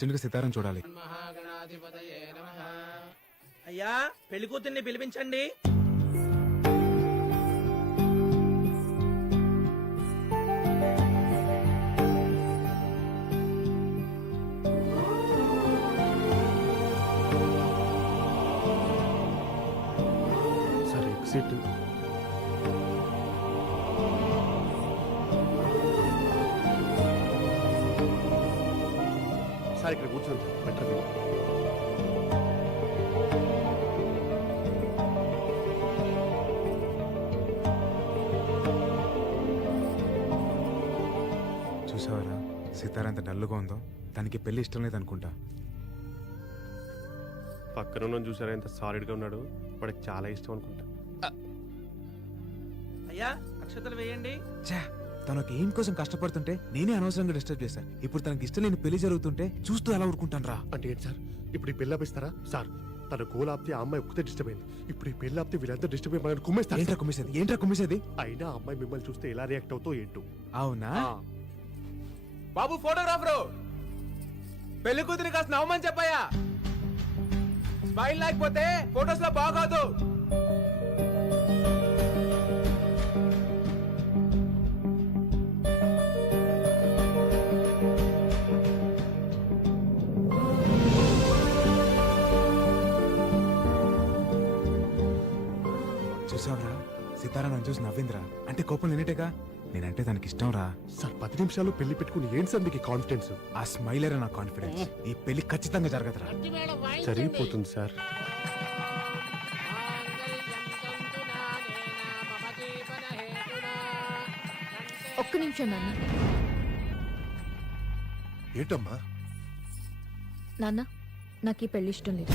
చిన్నగా సితారం చూడాలి. అయ్యా పెళ్లి కూతుర్ని పిలిపించండి. Sir exit. సార్ ఇక్కడ కూర్చోండి సార్, బెటర్. చూసావరా సితార ఎంత డల్లుగా ఉందో. తనకి పెళ్లి ఇష్టం లేదనుకుంటా. పక్కన ఉన్న చూసారా ఎంత సాలిడ్గా ఉన్నాడు. వాడికి చాలా ఇష్టం అనుకుంటా. అయ్యా అక్షతలు వేయండి. ఛా, తను ఒక ఎయిమ్ కోసం కష్టపడుతుంటే నేనే అనవసరంగా డిస్టర్బ్ చేశాను. ఇప్పుడు తనకి ఇష్టం లేని పెళ్లి జరుగుతుంటే చూస్తూ ఎలా ఊరుకుంటాను రా. అంటే ఏంటి సార్, ఇప్పుడు ఈ పెళ్ళి ఆపిస్తారా? సార్ తన గోల్ ఆపితే ఆ అమ్మాయి ఒక్కతే డిస్టర్బ్ అయింది. ఇప్పుడు ఈ పెళ్ళి ఆపితే వీళ్ళంతా డిస్టర్బ్ అయ్యి మనల్ని కుమ్మేస్తారు. ఏంట్రా కుమ్మేసేది? అయినా ఆ అమ్మాయి మిమ్మల్ని చూస్తే ఎలా రియాక్ట్ అవుతో ఏంటో. అవునా? బాబు ఫోటోగ్రాఫరు, పెళ్లి కూతురి కాస్త నవ్వమని చెప్పాయా. స్మైల్ లేకపోతే ఫోటోస్ లో బాగోదు. చూసావరా సితారా నన్ను చూసి నవ్విందిరా. అంటే కోపం నేనేటేగా. నేనంటే తనకి ఇష్టం రా. సార్ 10 నిమిషాలు పెళ్లి పెట్టుకుని ఏంటి సార్ మీకు కాన్ఫిడెన్స్? ఆ స్మైలరే నా కాన్ఫిడెన్స్. ఈ పెళ్లి ఖచ్చితంగా జరగదురా. జరిగిపోతుంది సార్. ఒక్క నిమిషం నాన్న. ఏంటమ్మా? నాన్న నాకు ఈ పెళ్లి ఇష్టం లేదు.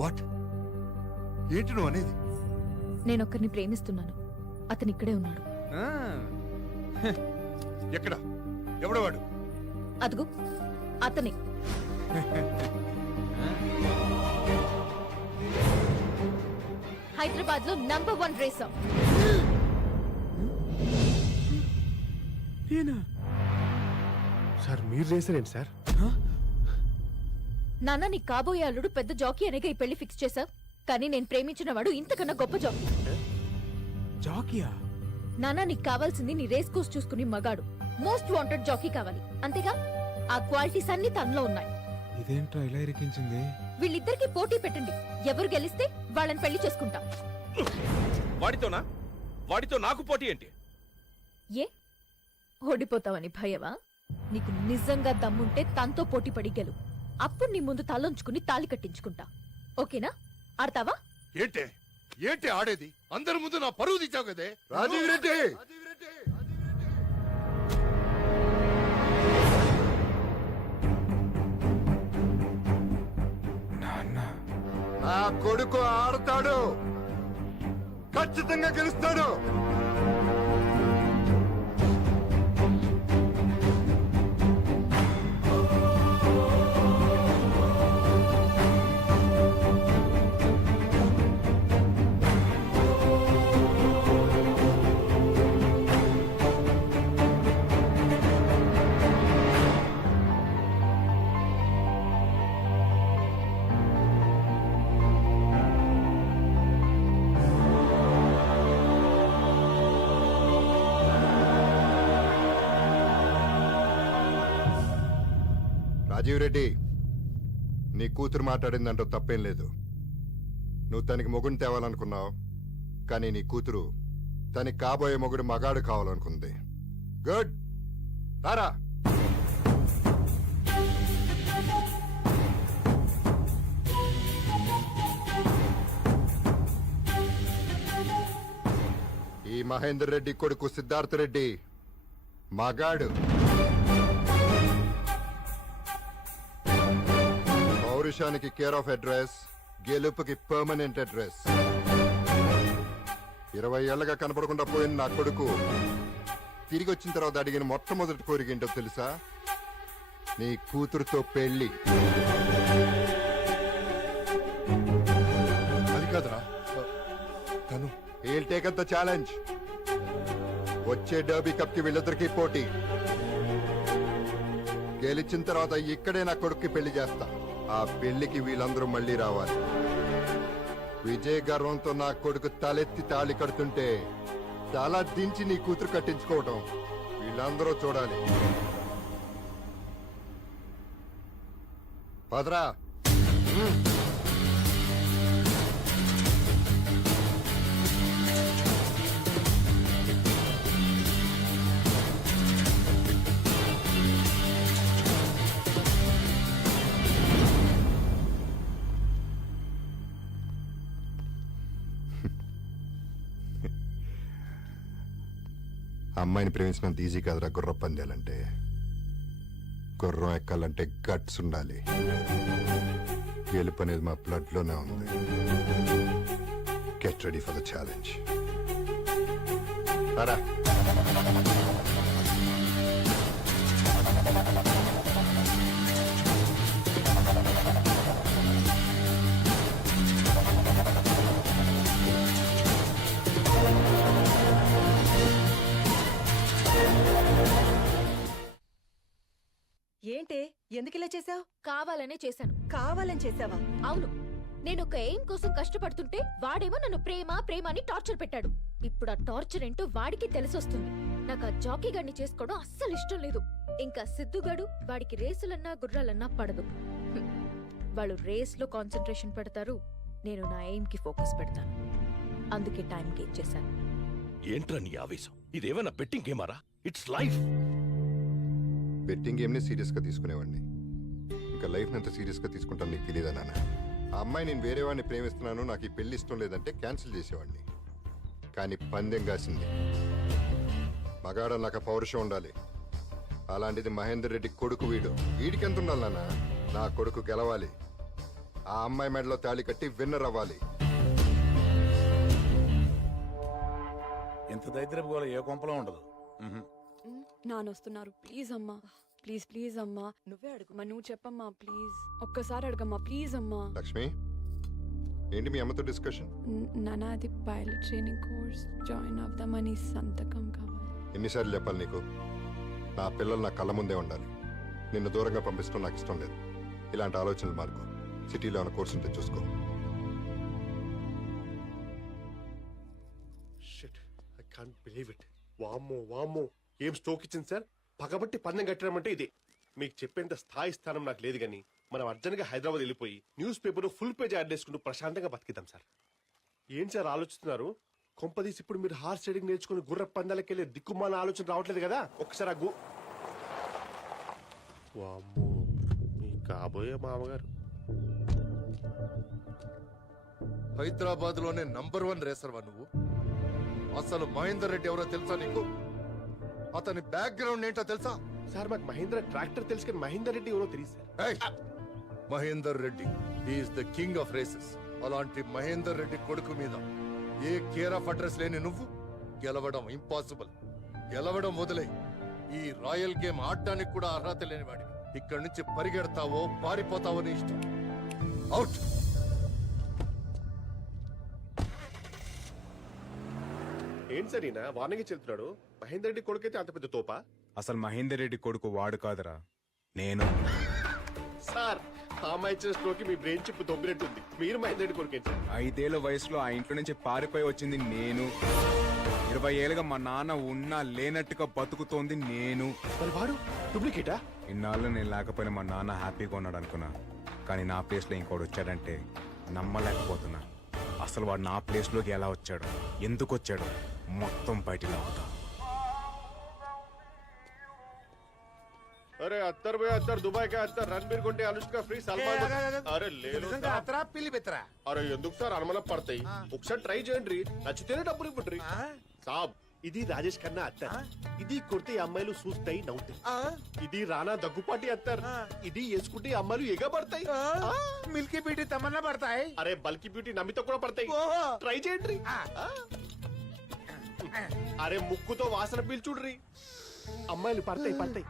వాట్? ఏంటి నువ్వు అనేది? నేను ఒక్కరిని ప్రేమిస్తున్నాను. అతను ఇక్కడే ఉన్నాడు. ఎక్కడ? ఎవడు వాడు? అదుగు అతనే. హైదరాబాద్ లో నంబర్ 1 రేసర్. సార్ మీరు చేశారేంటి సార్? నాన్న నీ కాబోయే అల్లుడు పెద్ద జాకీ అనేగా ఈ పెళ్లి ఫిక్స్ చేశావు. కానీ నేను ప్రేమించిన వాడు ఇంతకన్నా గొప్ప జాకీ. జాకియా? నాన్న నీకు కావాల్సింది నీ రేస్ కోర్స్ చూసుకుని మగాడు, మోస్ట్ వాంటెడ్ జాకీ కావాలి. అంతేగా? ఆ క్వాలిటీస్ అన్ని తనలో ఉన్నాయి. ఇదేంట్రా ఇలా ఇరికించింది? వీళ్ళిద్దరికి పోటీ పెట్టండి. ఎవరు గెలిస్తే వాళ్ళని పెళ్లి చేసుకుంటా. వాడితోనా? వాడితో నాకు పోటీ ఏంటి? ఏ ఓడిపోతావని భయవా? నీకు నిజంగా దమ్ముంటే తనతో పోటీ పడి గెలు. అప్పుడు నీ ముందు తలంచుకుని తాళి కట్టించుకుంటా. ఓకేనా? ఆడతావా? ఏంటే ఏంటి ఆడేది? అందరి ముందు నా పరువు తీసావు కదే రాజీవ్ రెడ్డి. నాన్న, నా కొడుకు ఆడతాడు, ఖచ్చితంగా గెలుస్తాడు. రాజీవ్ రెడ్డి, నీ కూతురు మాట్లాడిందంటూ తప్పేం లేదు. నువ్వు తనకి మొగుడిని తేవాలనుకున్నావు, కానీ నీ కూతురు తనకి కాబోయే మొగుడు మగాడు కావాలనుకుంది. గుడ్, రారా. ఈ మహేందర్ రెడ్డి కొడుకు సిద్ధార్థ రెడ్డి మగాడు. పౌరుషానికి కేర్ ఆఫ్ అడ్రస్, గెలుపుకి పర్మనెంట్ అడ్రస్. 20 ఏళ్లగా కనపడకుండా పోయిన నా కొడుకు తిరిగి వచ్చిన తర్వాత అడిగిన మొట్టమొదటి కోరిక ఏంటో తెలుసా? నీ కూతురుతో పెళ్లి. అది కాదురా తను. ఏంటే టేకన్ ద ఛాలెంజ్. వచ్చే డర్బీ కప్ కి వీళ్ళిద్దరికి పోటీ. గెలిచిన తర్వాత ఇక్కడే నా కొడుక్కి పెళ్లి చేస్తా. ఆ పెళ్లికి వీళ్ళందరూ మళ్ళీ రావాలి. విజయ గర్వంతో నా కొడుకు తలెత్తి తాళి కడుతుంటే తల దించి నీ కూతురు కట్టించుకోవటం వీళ్ళందరూ చూడాలి. పదరా. అమ్మాయిని ప్రేమించినంత ఈజీ కాదురా గుర్రం పందాలంటే. గుర్రం ఎక్కాలంటే గట్స్ ఉండాలి. గెలుపు అనేది మా బ్లడ్ లోనే ఉంది. Get ready for the challenge. రారా. ఏంటే ఎందుకు ఇలా చేసావు? కావాలనే చేశాను. కావాలని చేసావా? అవును, నేను ఒక ఎయిమ్ కోసం కష్టపడుతుంటే వాడేమో నన్ను ప్రేమ ప్రేమ అని టార్చర్ పెట్టాడు. ఇప్పుడు ఆ టార్చర్ ఏంటో వాడికి తెలిసొస్తుంది. నాకు ఆ జాకీ గడిని చేసుకోవడం అస్సలు ఇష్టం లేదు. ఇంకా సిద్ధుగాడు వాడికి రేసులన్నా గుర్రాలన్నా పడదు. హ్మ్. వాళ్ళు రేస్ లో కాన్సన్ట్రేషన్ పెడతారు, నేను నా ఎయిమ్ కి ఫోకస్ పెడతాను. అందుకే టైం కి ఇచ్చేశాను. ఏంట్రా నీ ఆవేశం? ఇదేమైనా బెట్టింగ్ గేమారా? It's life. బెట్టింగ్ గేమ్ని సీరియస్ గా తీసుకునేవాడిని. ఇంకా లైఫ్ ఎంత సీరియస్ గా తీసుకుంటాను నీకు తెలియదా నాన్న? ఆ అమ్మాయి నేను వేరే వాడిని ప్రేమిస్తున్నాను, నాకు ఈ పెళ్లి ఇష్టం లేదంటే క్యాన్సిల్ చేసేవాడిని. కానీ పందెం కాసింది. మగాడ నాకు పౌరుషం ఉండాలి. అలాంటిది మహేందర్ రెడ్డి కొడుకు వీడు. వీడికి ఎంత ఉండాలి నాన్న? నా కొడుకు గెలవాలి. ఆ అమ్మాయి మెడలో తాళి కట్టి విన్నర్ అవ్వాలి. ఎంత దరిద్రపు గోల ఏ కొంపలో ఉండదు. నానొస్తున్నారు. ప్లీజ్ అమ్మా, ప్లీజ్ ప్లీజ్ అమ్మా. నువ్వే అడుగుమా, నువ్వు చెప్పమ్మా ప్లీజ్. ఒక్కసారి అడగమ్మా ప్లీజ్ అమ్మా. లక్ష్మి, ఏంటి మీ అమ్మతో డిస్కషన్? నానా, అది పైలట్ ట్రైనింగ్ కోర్స్ జాయిన్ అవుదామని సంతకం కావాలి. ఎన్నిసార్లు చెప్పాలి నీకు? నా పిల్లలు నా కళ్ళ ముందే ఉండాలి. నిన్ను దూరంగా పంపిస్తూ నాకు ఇష్టం లేదు. ఇలాంటి ఆలోచనలు మార్కు. సిటీలో ఉన్న కోర్సు ఉంటే చూసుకో. Shit, I can't believe it. వామ్మో వామ్మో, ఏం స్ట్రోక్ ఇచ్చింది సార్. పగబట్టి పందెం కట్టడం ఇది. మీకు చెప్పేంత స్థాయి స్థానం నాకు లేదు, కానీ మనం అర్జెంట్గా హైదరాబాద్ వెళ్ళిపోయి news paper full page add చేసుకుంటూ ప్రశాంతంగా బతికిద్దాం సార్. ఏం సార్ ఆలోచిస్తున్నారు? కొంపదీసి ఇప్పుడు మీరు హార్స్ రైడింగ్ నేర్చుకుని గుర్ర పందాలకి వెళ్ళే దిక్కుమాల ఆలోచన రావట్లేదు కదా? ఒకసారి ఆ వామ్మో, మీ కాబోయే మామగారు. హైదరాబాద్ లోనే నంబర్ 1 రేసర్వా నువ్వు. అసలు మహేందర్ రెడ్డి ఎవరో తెలుసా నీకు? అతని బ్యాక్గ్రౌండ్ ఏంటో తెలుసా? సార్ మాకు మహేంద్ర ట్రాక్టర్ తెలుసు, కానీ మహేందర్ రెడ్డి ఎవరో తెలియదు sir. Mahender Reddy is the king of races. అలాంటి మహేందర్ రెడ్డి కొడుకు మీద ఏ కేర్ ఆఫ్ అడ్రస్ లేని నువ్వు గెలవడం ఇంపాసిబుల్. గెలవడం వదిలే, ఈ రాయల్ గేమ్ ఆడడానికి కూడా అర్హత లేని వాడివి. ఇక్కడి నుంచి పరిగెడతావో పారిపోతావో నీ ఇష్టం. అవుట్. ఏంటి సార్ ఈయన వార్నింగ్ చెప్తున్నాడు? మహేందర్ రెడ్డి కొడుకైతే అంత పెద్ద తోపా? అసలు మహేందర్ రెడ్డి కొడుకు వాడు కాదురా, నేను. సార్, ఆ అమ్మాయి ఇచ్చిన స్ట్రోక్ మీ బ్రెయిన్ చిప్ దొబ్బినట్టుంది. మీరు మహేందర్ రెడ్డి కొడుకేంటి సార్? 5 ఏళ్ల వయసులో ఆ ఇంట్లో నుంచి పారిపోయి వచ్చింది నేను. 20 ఏళ్ళుగా మా నాన్న ఉన్నా లేనట్టుగా బతుకుతోంది నేను. మరి వాడు డూప్లికేటా? ఇన్నాళ్ళు నేను లేకపోయినా మా నాన్న హ్యాపీగా ఉన్నాడు అనుకున్నా, కానీ నా ప్లేస్లో ఇంకోటి వచ్చాడంటే నమ్మలేకపోతున్నా. అసలు వాడు నా ప్లేస్లోకి ఎలా వచ్చాడు, ఎందుకు వచ్చాడు, మొత్తం బయటికి అవుతా. అరే అత్తర్ బై అత్తర్, దుబాయ్ కా అత్తర్, రణబీర్ కొంటే అనుష్క ఫ్రీ, సల్మాన్. అరే లేదు సార్. పిల్లి పెత్తరా. అరే ఎందుకు సార్ అనుమానం పడతాయి? ఒకసారి ట్రై చేయండి, నచ్చితేనే డబ్బులు ఇవ్వండి. సాబ్, ఇది రాజేష్ ఖన్నా అత్తర్. ఇది కొడితే అమ్మాయిలు చూస్తాయి, నవ్వుతాయి. ఇది రానా దగ్గుపాటి అత్తర్. ఇది వేసుకుంటే అమ్మాయిలు ఎగబడతాయి. మిల్కీ బ్యూటీ తమన్నా పడతాయి. అరే బల్కీ బ్యూటీ నమ్మితో కూడా పడతాయి. ట్రై చేయండి. అరే ముక్కుతో వాసన పీల్చుడ్రి, అమ్మాయిలు పడతాయి పడతాయి.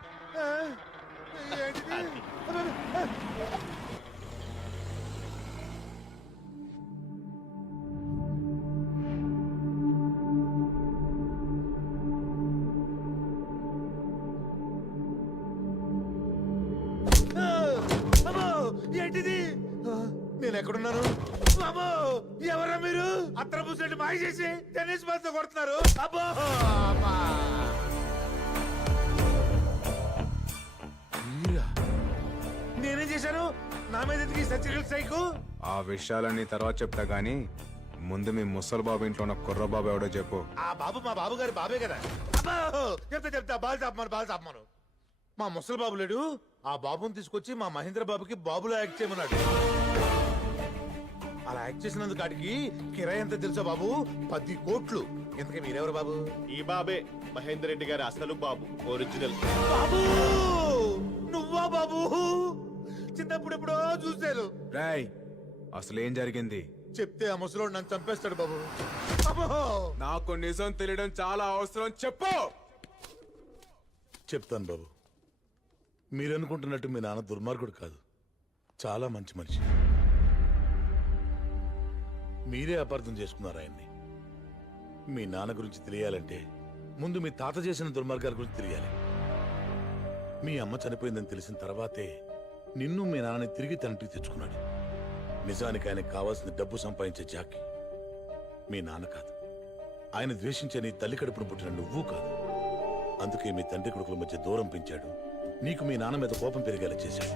నేను ఎక్కడున్నాను? బాబు ఎవరా మీరు? అత్తర పూసేట్టు మాయ చేసి టెన్నిస్ బాల్ తో కొడుతున్నారు. అబ్బో అమ్మా. మీరా? నేనేం చేశాను? నా మీద ఎందుకు ఈ సచిరల్ సైకు? ఆ విషయాలన్నీ తర్వాత చెప్తా గానీ ముందు మీ ముసలి బాబు ఇంట్లో ఉన్న కుర్ర బాబు ఎవడో చెప్పు. ఆ బాబు మా బాబు గారి బాబే కదా. అబ్బో చెప్తా బాల్ చాపమాను. మా ముసలి బాబు లేడు, ఆ బాబుని తీసుకొచ్చి మా మహేంద్ర బాబుకి బాబులో యాక్ట్ చేయమన్నాడు. అలా యాక్ట్ చేసినందుకు కాడికి కిరాయి ఎంత తెలుసా బాబు? 10 కోట్లు. ఇంతకీ మీరెవరు బాబు? ఈ బాబే మహేందర్ రెడ్డి గారి అసలు బాబు, ఒరిజినల్. బాబు నువ్వా బాబు? చిన్నప్పుడు ఎప్పుడో చూశాను. రాయ్ అసలు ఏం జరిగింది చెప్తే ఆ ముసలోడు నన్ను చంపేస్తాడు బాబు. అబ్బో నాకు నిజం తెలియడం చాలా అవసరం, చెప్పు. చెప్తాను బాబు. మీరనుకుంటున్నట్టు మీ నాన్న దుర్మార్గుడు కాదు, చాలా మంచి మనిషి. మీరే అపార్థం చేసుకున్నారు ఆయన్ని. మీ నాన్న గురించి తెలియాలంటే ముందు మీ తాత చేసిన దుర్మార్గాల గురించి తెలియాలి. మీ అమ్మ చనిపోయిందని తెలిసిన తర్వాతే నిన్ను మీ నాన్నని తిరిగి తండ్రికి తెచ్చుకున్నాడు. నిజానికి ఆయనకు కావాల్సిన డబ్బు సంపాదించే జాకి మీ నాన్న కాదు, ఆయన ద్వేషించే నీ తల్లి కడుపున పుట్టిన నువ్వు కాదు. అందుకే మీ తండ్రి కొడుకుల మధ్య దూరం పెంచాడు, నీకు మీ నాన్న మీద కోపం పెరిగేలా చేశాడు.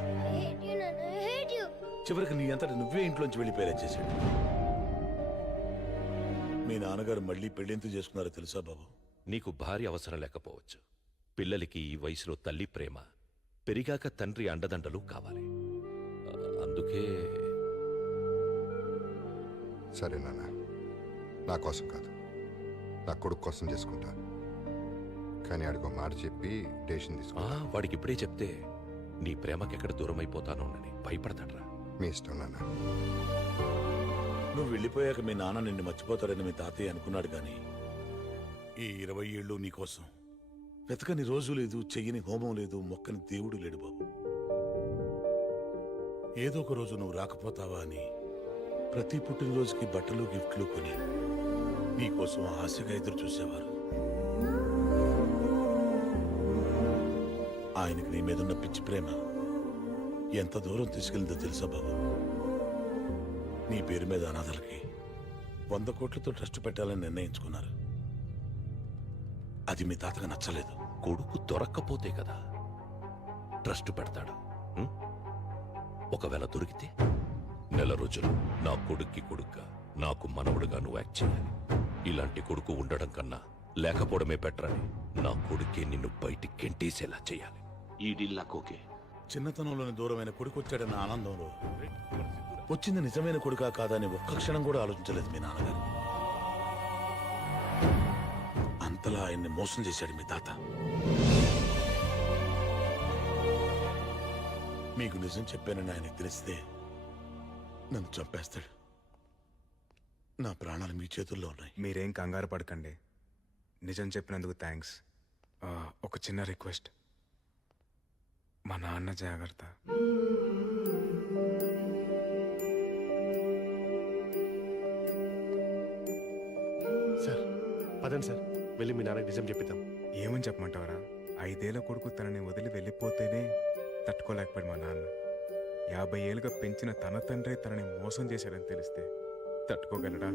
చివరికి నీ అంతటి నువ్వే ఇంట్లోంచి వెళ్ళిపోయేలా చేశాడు. మీ నాన్నగారు మళ్ళీ పెళ్లింతు చేసుకున్నారో తెలుసా బాబు? నీకు భార్య అవసరం లేకపోవచ్చు, పిల్లలకి ఈ వయసులో తల్లి ప్రేమ, పెరిగాక తండ్రి అండదండలు కావాలి. అందుకే సరే నాన్న, నా కోసం కాదు, నా కొడుకు కోసం చేసుకుంటా. కానీ ఆడికో మాట చెప్పి డెసిషన్ తీసుకో. వాడికి ఇప్పుడే చెప్తే నీ ప్రేమకెక్కడ దూరం అయిపోతానోనని భయపడతాడ్రా. మీ ఇష్టం నాన్న. నువ్వు వెళ్ళిపోయాక మీ నాన్న నిన్ను మర్చిపోతాడని మీ తాతయ్య అనుకున్నాడు, గాని ఈ 20 ఏళ్ళు నీకోసం వెతకని రోజు లేదు, చెయ్యని హోమం లేదు, మొక్కని దేవుడు లేడు బాబు. ఏదో ఒక రోజు నువ్వు రాకపోతావా అని ప్రతి పుట్టినరోజుకి బట్టలు గిఫ్ట్లు కొని నీకోసం ఆశగా ఎదురు చూసేవారు. ఆయనకి నీ మీదున్న పిచ్చి ప్రేమ ఎంత దూరం తీసుకెళ్ళిందో తెలుసా బాబు? నీ పేరు మీద అనాథలకి 100 కోట్లతో ట్రస్ట్ పెట్టాలని నిర్ణయించుకున్నారు. అది మీ తాతగా నచ్చలేదు. కొడుకు దొరక్కపోతే కదా ట్రస్ట్ పెడతాడు. ఉం? ఒకవేళ దొరికితే నెల రోజులు నా కొడుక్కి కొడుగ్గా, నాకు మనవడుగా నువ్వు యాక్ట్ చేయాలి. ఇలాంటి కొడుకు ఉండడం కన్నా లేకపోవడమే బెటరని నా కొడుకే నిన్ను బయటికి గెంటేసేలా చేయాలి. ఈ డీల్ నాకు ఓకే. చిన్నతనంలోని దూరమైన కొడుకు వచ్చాడన్న ఆనందంలో వచ్చింది నిజమైన కొడుకా కాదా అని ఒక్క క్షణం కూడా ఆలోచించలేదు మీ నాన్నగారు. అంతలా ఆయన్ని మోసం చేశాడు మీ తాత. మీకు నిజం చెప్పానని ఆయనకు తెలిస్తే నన్ను చంపేస్తాడు. నా ప్రాణాలు మీ చేతుల్లో ఉన్నాయి. మీరేం కంగారు పడకండి. నిజం చెప్పినందుకు థ్యాంక్స్. ఒక చిన్న రిక్వెస్ట్, మా నాన్న జాగ్రత్త. సార్ పదండి సార్, వెళ్ళి మీ నాన్నకి నిజం చెప్పిద్దాం. ఏమని చెప్పమంటావరా? 5 ఏళ్ల కొడుకు తనని వదిలి వెళ్ళిపోతేనే తట్టుకోలేకపోయాడు మా నాన్న. 50 ఏళ్ళుగా పెంచిన తన తండ్రి తనని మోసం చేశాడని తెలిస్తే తట్టుకోగలడా?